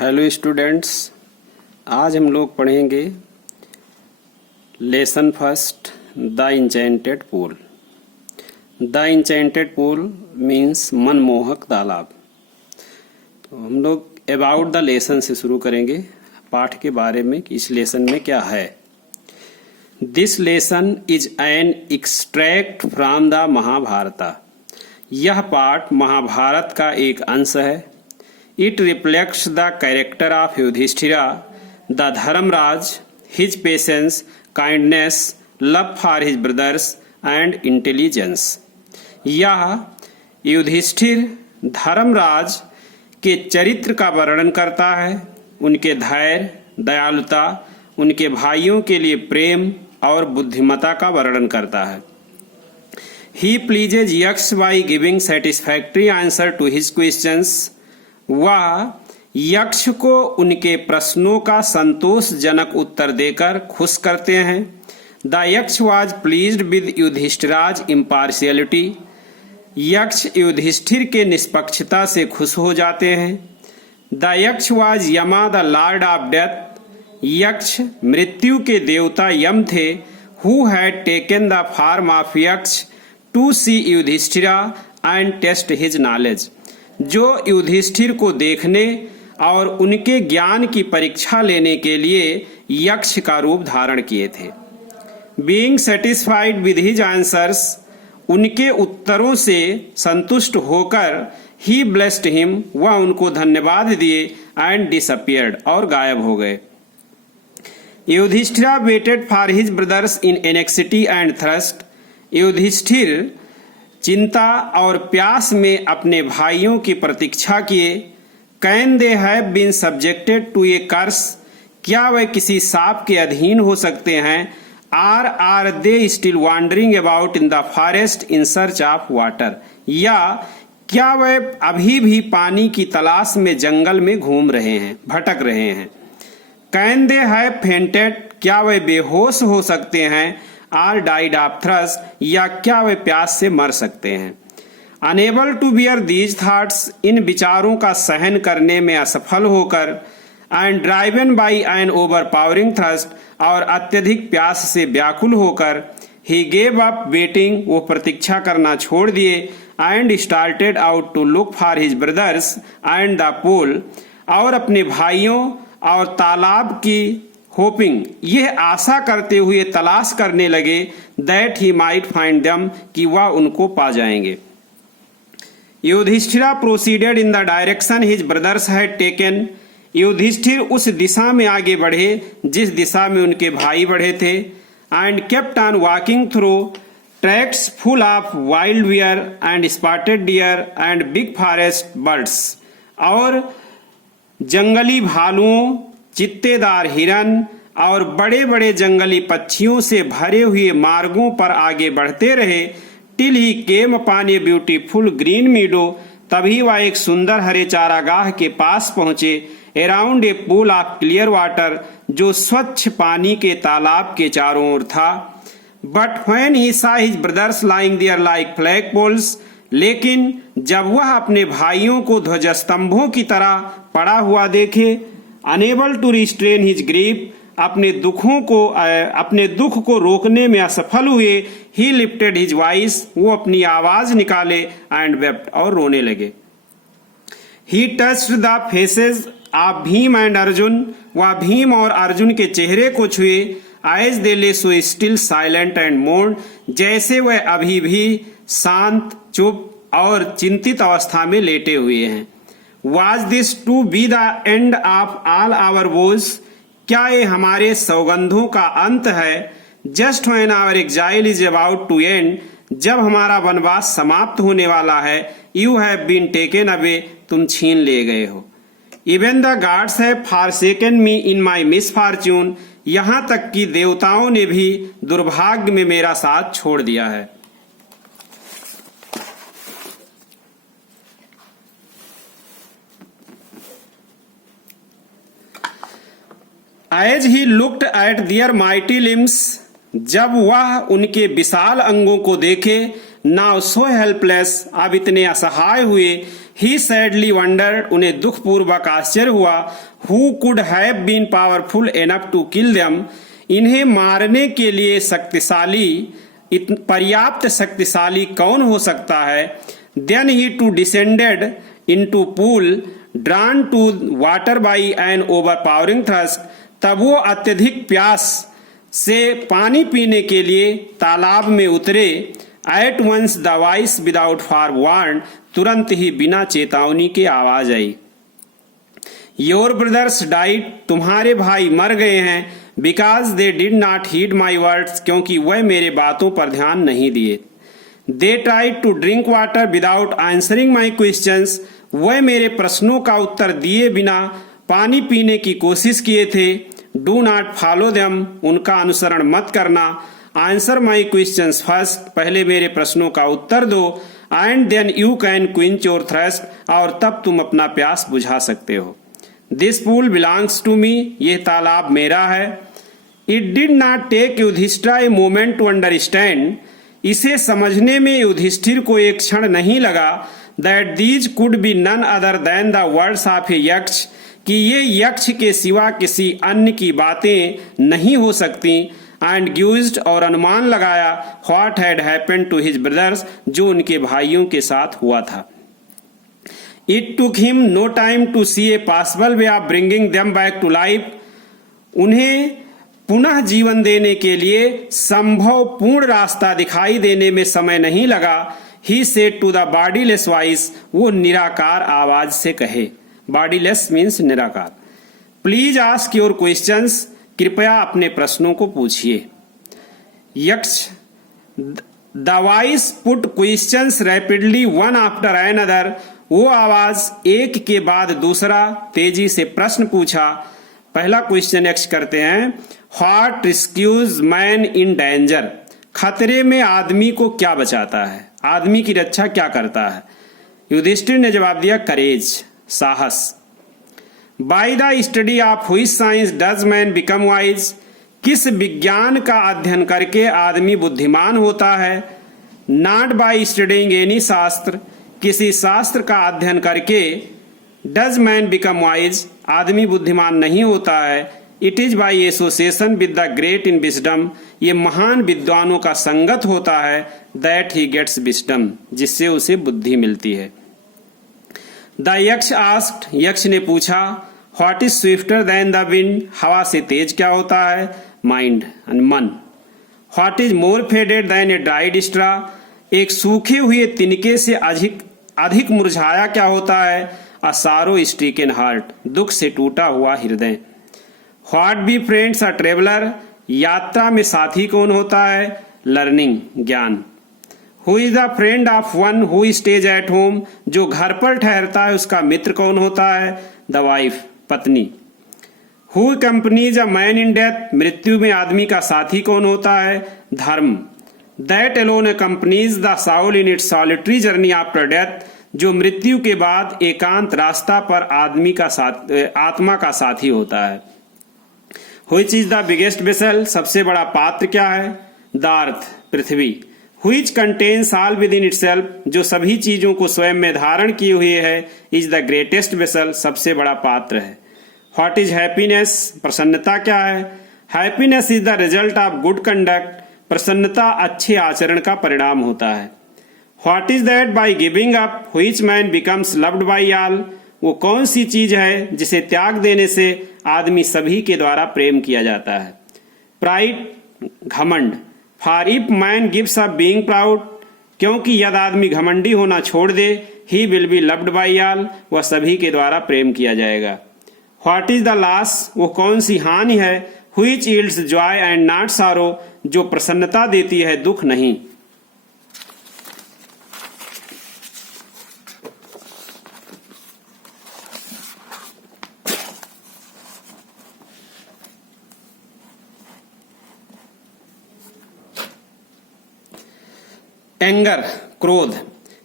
Hello students, आज हम लोग पढ़ेंगे lesson first the enchanted pool. The enchanted pool means मनमोहक तालाब। तो हम लोग अबाउट द लेसन से शुरू करेंगे, पाठ के बारे में कि इस लेसन में क्या है। This lesson is an extract from the Mahabharata. यह पाठ महाभारत का एक अंश है। It reflects the character of Yudhishthira, the Dharmraj, his patience, kindness, love for his brothers and intelligence. यह युधिष्ठिर धर्मराज के चरित्र का वर्णन करता है, उनके धैर्य, दयालुता, उनके भाइयों के लिए प्रेम और बुद्धिमत्ता का वर्णन करता है। He pleases Yaksh by giving satisfactory answer to his questions. वह यक्ष को उनके प्रश्नों का संतोषजनक उत्तर देकर खुश करते हैं। द यक्ष was pleased with Yudhishthira's impartiality. Yaksha Yudhishthira के निष्पक्षता से खुश हो जाते हैं। द यक्ष वाज यमा द लॉर्ड ऑफ डेथ। यक्ष मृत्यु के देवता यम थे। Who had taken the form of Yaksha to see Yudhishthira and test his knowledge. जो युधिष्ठिर को देखने और उनके ज्ञान की परीक्षा लेने के लिए यक्ष का रूप धारण किए थे। Being satisfied with his answers, उनके उत्तरों से संतुष्ट होकर ही ब्लेस्ड हिम, वह उनको धन्यवाद दिए एंड डिसअपियर्ड, और गायब हो गए। Yudhishthira waited for his brothers in anxiety and thirst. Yudhishthira चिंता और प्यास में अपने भाइयों की प्रतीक्षा किए। Can they have been subjected to a curse, क्या वे किसी साप के अधीन हो सकते हैं। Are they still wandering about in the forest in search of water, या क्या वे अभी भी पानी की तलाश में जंगल में घूम रहे हैं, भटक रहे हैं। कैन दे हैव फेंटेड, क्या वे बेहोश हो सकते हैं। आर डाइड ऑफ थ्रस्ट, या क्या वे प्यास से मर सकते हैं। Unable to bear these thoughts, इन विचारों का सहन करने में असफल होकर, and driven by an overpowering thirst, और अत्यधिक प्यास से व्याकुल होकर, ही गेव अप वेटिंग, वो प्रतीक्षा करना छोड़ दिए, and started out to look for his brothers and the pool, और अपने भाइयों और तालाब की होपिंग, यह आशा करते हुए तलाश करने लगे, that he might find them, कि वह उनको पा जाएंगे। Yudhishthira proceeded in the direction his brothers had taken. Yudhishthira उस दिशा में आगे बढ़े जिस दिशा में उनके भाई बढ़े थे। And kept on walking through tracks full of wild bear and spotted deer and big forest birds, और जंगली भालुओं, चित्तेदार हिरन और बड़े बड़े जंगली पक्षियों से भरे हुए मार्गों पर आगे बढ़ते रहे। Till he came upon a beautiful green मीडो, तभी वह एक सुंदर हरे चारागाह के पास पहुंचे। Around a pool of clear water, जो स्वच्छ पानी के तालाब के चारों ओर था। But when he saw his brothers lying there like flag poles, लेकिन जब वह अपने भाइयों को ध्वजस्तंभों की तरह पड़ा हुआ देखे, unable to restrain his grief, अपने दुख को रोकने में असफल हुए, ही लिफ्टेड हिज वॉइस, वो अपनी आवाज निकाले, एंड वेप्ट, और रोने लगे। ही touched the faces of Bhim and Arjun, वह भीम और अर्जुन के चेहरे को छुए। एज दे ले सो स्टिल साइलेंट एंड मोर्न, जैसे वह अभी भी शांत, चुप और चिंतित अवस्था में लेटे हुए हैं। Was this to be the end of all our woes? क्या ये हमारे सौगंधों का अंत है। Just when our exile is about to end, जब हमारा वनवास समाप्त होने वाला है, You have been taken away, तुम छीन ले गए हो। Even the gods have forsaken me in my misfortune, यहाँ तक कि देवताओं ने भी दुर्भाग्य में मेरा साथ छोड़ दिया है। As he looked at their mighty limbs, जब वह उनके विशाल अंगों को देखे, नाउ सो हेल्पलेस, अब इतने असहाय हुए, ही सैडली वंडर्ड, उन्हें दुखपूर्वक आश्चर्य हुआ, who could have been powerful enough to kill them, इन्हें मारने के लिए शक्तिशाली, पर्याप्त शक्तिशाली कौन हो सकता है। Then he too descended into pool drawn to water by an overpowering thrust, तब वो अत्यधिक प्यास से पानी पीने के लिए तालाब में उतरे। At once the voice without for warn, तुरंत ही बिना चेतावनी के आवाज आई। योर ब्रदर्स डाइड, तुम्हारे भाई मर गए हैं। Because they did not heed my words, क्योंकि वह मेरे बातों पर ध्यान नहीं दिए। They tried to drink water without answering my questions, वह मेरे प्रश्नों का उत्तर दिए बिना पानी पीने की कोशिश किए थे। डू नॉट फॉलो देम, उनका अनुसरण मत करना। आंसर माई क्वेश्चंस फर्स्ट, पहले मेरे प्रश्नों का उत्तर दो। And then you can quench your thirst, और तब तुम अपना प्यास बुझा सकते हो। This pool belongs to me, यह तालाब मेरा है। It did not take Yudhishthira a moment to understand, इसे समझने में युधिष्ठिर को एक क्षण नहीं लगा। That these could be none other than the words of a Yaksha, कि ये यक्ष के सिवा किसी अन्य की बातें नहीं हो सकती। एंड ग्यूज्ड, और अनुमान लगाया, what had happened to his brothers, जो उनके भाइयों के साथ हुआ था। It took him no time to see a possible way of bringing them back to life, उन्हें पुनः जीवन देने के लिए संभव पूर्ण रास्ता दिखाई देने में समय नहीं लगा। He said to the bodyless voice, वो निराकार आवाज से कहे। बॉडीलेस मीन्स निराकार। प्लीज आस्क योर क्वेश्चंस, कृपया अपने प्रश्नों को पूछिए। Yaksha, the voice put questions rapidly one after another, वो आवाज एक के बाद दूसरा तेजी से प्रश्न पूछा। पहला क्वेश्चन यक्ष करते हैं, व्हाट रिस्क्यूज मैन इन डेंजर, खतरे में आदमी को क्या बचाता है, आदमी की रक्षा क्या करता है। युधिष्ठिर ने जवाब दिया, करेज, साहस। By the study of which science does man become wise, किस विज्ञान का अध्ययन करके आदमी बुद्धिमान होता है। नॉट बाय स्टडिंग एनी शास्त्र, किसी शास्त्र का अध्ययन करके डज मैन बिकम वाइज, आदमी बुद्धिमान नहीं होता है। It is by association with the great in wisdom, ये महान विद्वानों का संगत होता है। दैट ही गेट्स विजडम, जिससे उसे बुद्धि मिलती है। द यक्ष आस्क्ड, यक्ष ने पूछा, what is swifter than the wind, हवा से तेज क्या होता है। माइंड, मन। What is more faded than a dried straw, एक सूखे हुए तिनके से अधिक मुरझाया क्या होता है। अ सारो स्ट्रीकन हार्ट, दुख से टूटा हुआ हृदय। What be friends a traveller, यात्रा में साथी कौन होता है। लर्निंग, ज्ञान। Who is the friend of one who stays at home, जो घर पर ठहरता है उसका मित्र कौन होता है। द वाइफ, पत्नी। Who companies a man in death, मृत्यु में आदमी का साथी कौन होता है। धर्म। That alone companies the Saul in its solitary journey after death, जो मृत्यु के बाद एकांत रास्ता पर आदमी का आत्मा का साथी होता है। Which is the biggest vessel, सबसे बड़ा पात्र क्या है। The earth, Prithvi. Which contains all within itself, जो सभी चीजों को स्वयं में धारण किए हुए है। इज द ग्रेटेस्ट वेसल, सबसे बड़ा पात्र है। What is happiness, प्रसन्नता क्या है। Happiness is the result of good conduct, प्रसन्नता अच्छे आचरण का परिणाम होता है। What is that by giving up which man becomes loved by all, वो कौन सी चीज है जिसे त्याग देने से आदमी सभी के द्वारा प्रेम किया जाता है। प्राइड, घमंड। For if man gives up being proud, क्योंकि यदि आदमी घमंडी होना छोड़ दे, he will be loved by all, वह सभी के द्वारा प्रेम किया जाएगा। व्हाट इज द लॉस, वो कौन सी हानि है। Which yields joy and not sorrow, जो प्रसन्नता देती है दुख नहीं। एंगर, क्रोध।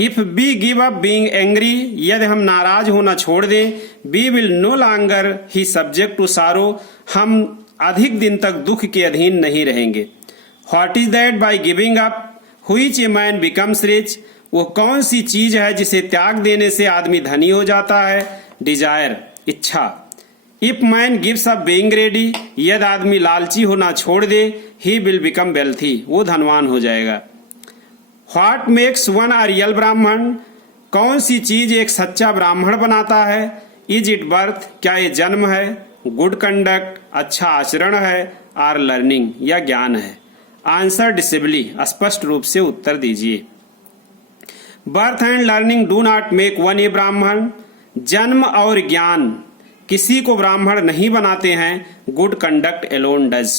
If we give up being angry, यदि हम नाराज होना छोड़ दें, we will no longer be subject to sorrow, हम अधिक दिन तक दुख के अधीन नहीं रहेंगे। What is that by giving up which a man becomes rich, वो कौन सी चीज है जिसे त्याग देने से आदमी धनी हो जाता है? डिजायर, इच्छा। If man gives up being ready, यदि आदमी लालची होना छोड़ दे, ही विल बिकम वेल्थी, वो धनवान हो जाएगा। What makes one a real ब्राह्मण, कौन सी चीज एक सच्चा ब्राह्मण बनाता है? इज इट बर्थ, क्या ये जन्म है? गुड कंडक्ट, अच्छा आचरण है? आर लर्निंग, या ज्ञान है? आंसर डिसिबली, स्पष्ट रूप से उत्तर दीजिए। Birth and learning do not make one a Brahman, जन्म और ज्ञान किसी को ब्राह्मण नहीं बनाते हैं। गुड कंडक्ट एलोन डज,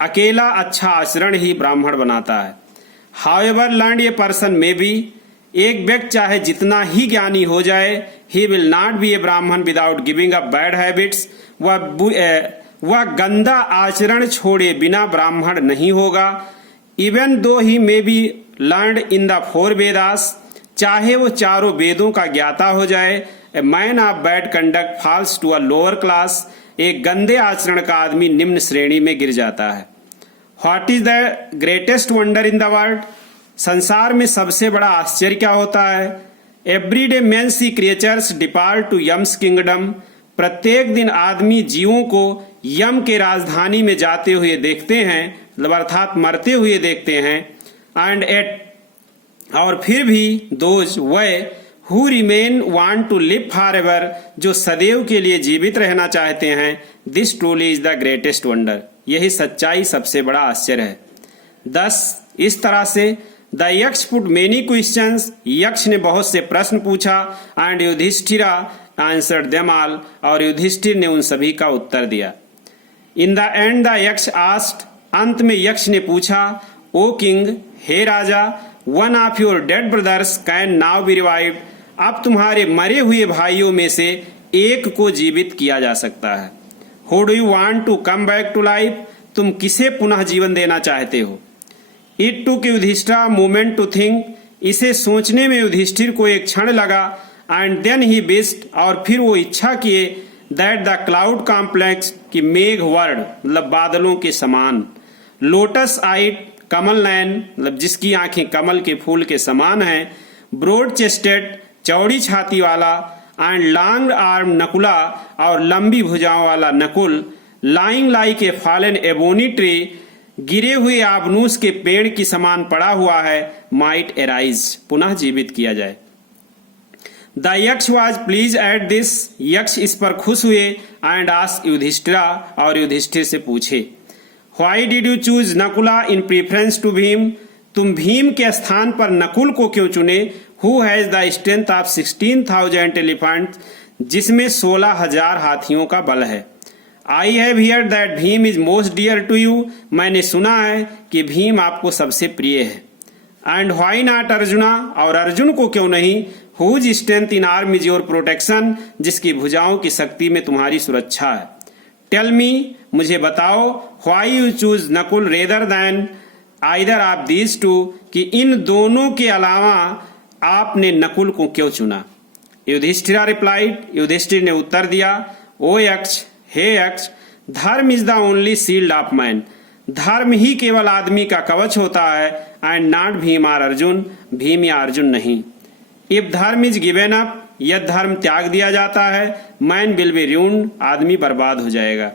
अकेला अच्छा आचरण ही ब्राह्मण बनाता है। However learn a person may be, एक व्यक्ति चाहे जितना ही ज्ञानी हो जाए, ही विल नॉट बी ए ब्राह्मण without giving up bad habits, वह गंदा आचरण छोड़े बिना ब्राह्मण नहीं होगा। Even though he may be learned in the 4 Vedas, चाहे वो चारों वेदों का ज्ञाता हो जाए। A man of bad conduct falls to a lower class, एक गंदे आचरण का आदमी निम्न श्रेणी में गिर जाता है। What is the greatest wonder in the world, संसार में सबसे बड़ा आश्चर्य क्या होता है? Everyday men see creatures depart to Yama's kingdom, प्रत्येक दिन आदमी जीवों को यम के राजधानी में जाते हुए देखते हैं, अर्थात मरते हुए देखते हैं। एंड एट, और फिर भी दोज वह who remain want to live forever एवर, जो सदैव के लिए जीवित रहना चाहते हैं। This truly is the greatest wonder, यही सच्चाई सबसे बड़ा आश्चर्य है। 10 इस तरह से द यक्ष पुट मेनी क्वेश्चंस, यक्ष ने बहुत से प्रश्न पूछा। And Yudhishthira answered them all, और युधिष्ठिर ने उन सभी का उत्तर दिया। In the end the Yaksha asked, अंत में यक्ष ने पूछा, ओ किंग, हे राजा, one of your dead brothers can now be revived, अब तुम्हारे मरे हुए भाइयों में से एक को जीवित किया जा सकता है। Who do you want to come back to life, तुम किसे पुनः जीवन देना चाहते हो? It took Yudhishthira moment to think, इसे सोचने में युधिष्ठिर को एक क्षण लगा। एंड देन ही विश्ड, और फिर वो इच्छा किए, दैट द क्लाउड कॉम्प्लेक्स, कि मेघ वर्ण मतलब बादलों के समान, लोटस आइट कमल नयन मतलब जिसकी आंखें कमल के फूल के समान हैं, ब्रॉड चेस्टेड चौड़ी छाती वाला, एंड लॉन्ग आर्म नकुला, और लंबी भुजाओं वाला Nakul, lying like a fallen ebony tree, गिरे हुए आबनूस के पेड़ की समान पड़ा हुआ है, माइट एराइज, पुनः जीवित किया जाए। द यक्ष वाज प्लीज एट दिस, यक्ष इस पर खुश हुए। एंड आस्क्ड युधिष्ठिरा, और युधिष्ठिर से पूछे, why did you choose Nakula in preference to Bhima, तुम भीम के स्थान पर नकुल को क्यों चुने? Who has the strength of 16,000 elephants, जिसमें 16,000 हाथियों का बल है। I have heard that Bhima is most dear to you, मैंने सुना है कि भीम आपको सबसे प्रिय है। एंड व्हाई नॉट अर्जुना, और अर्जुन को क्यों नहीं? Whose strength in arm is your protection, जिसकी भुजाओं की शक्ति में तुम्हारी सुरक्षा है। टेल मी, मुझे बताओ, why you choose Nakul rather than either of these two, कि इन दोनों के अलावा आपने नकुल को क्यों चुना? युधिष्ठिर रिप्लाइड, युधिष्ठिर ने उत्तर दिया, ओ यक्ष, हे Yaksha, dharma is the only shield of man, धर्म ही केवल आदमी का कवच होता है। And not Bhima or Arjun, Bhima या अर्जुन नहीं। इफ धर्म इज गिवन अप, यदि धर्म त्याग दिया जाता है, मैन विल बी रूइंड, आदमी बर्बाद हो जाएगा।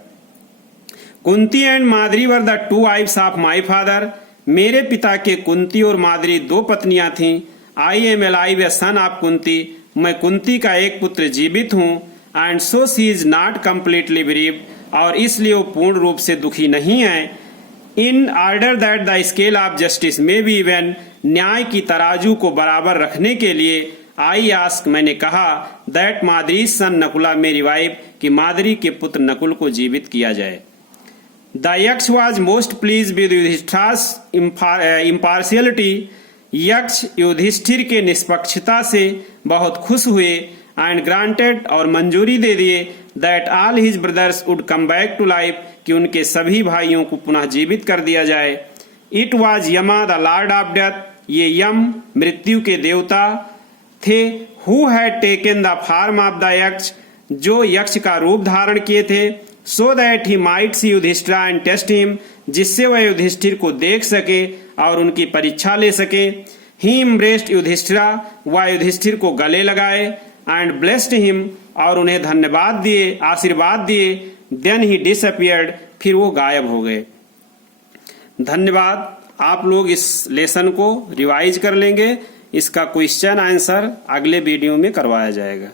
Kunti and Madri were the 2 wives of my father, मेरे पिता के कुंती और माद्री 2 पत्नियां थीं। I am alive a son of Kunti, मैं कुंती का एक पुत्र जीवित हूँ। And so she is not completely bereaved, और इसलिए वो पूर्ण रूप से दुखी नहीं है। In order that the scale of justice may be even, न्याय की तराजू को बराबर रखने के लिए, आई आस्क, मैंने कहा, that Madri son Nakula may revive, कि माद्री के पुत्र नकुल को जीवित किया जाए। The Yaksha was most pleased with Yudhishthira's impartiality, Yaksha Yudhishthira के निष्पक्षता से बहुत खुश हुए। एंड ग्रांटेड, और मंजूरी दे दिए, that all his brothers would come back to life, कि उनके सभी भाइयों को पुनः जीवित कर दिया जाए। It was Yama the lord of death, ये यम मृत्यु के देवता थे। Who had taken the form of the Yaksha, जो यक्ष का रूप धारण किए थे। So that he might see Yudhishthira and test him, जिससे वह युधिष्ठिर को देख सके और उनकी परीक्षा ले सके। ही एम्ब्रेस्ड युधिष्ठिरा, वह युधिष्ठिर को गले लगाए, एंड ब्लेस्ड हिम, और उन्हें धन्यवाद दिए, आशीर्वाद दिए। देन ही डिसअपियर्ड, फिर वो गायब हो गए। धन्यवाद। आप लोग इस लेसन को रिवाइज कर लेंगे। इसका क्वेश्चन आंसर अगले वीडियो में करवाया जाएगा।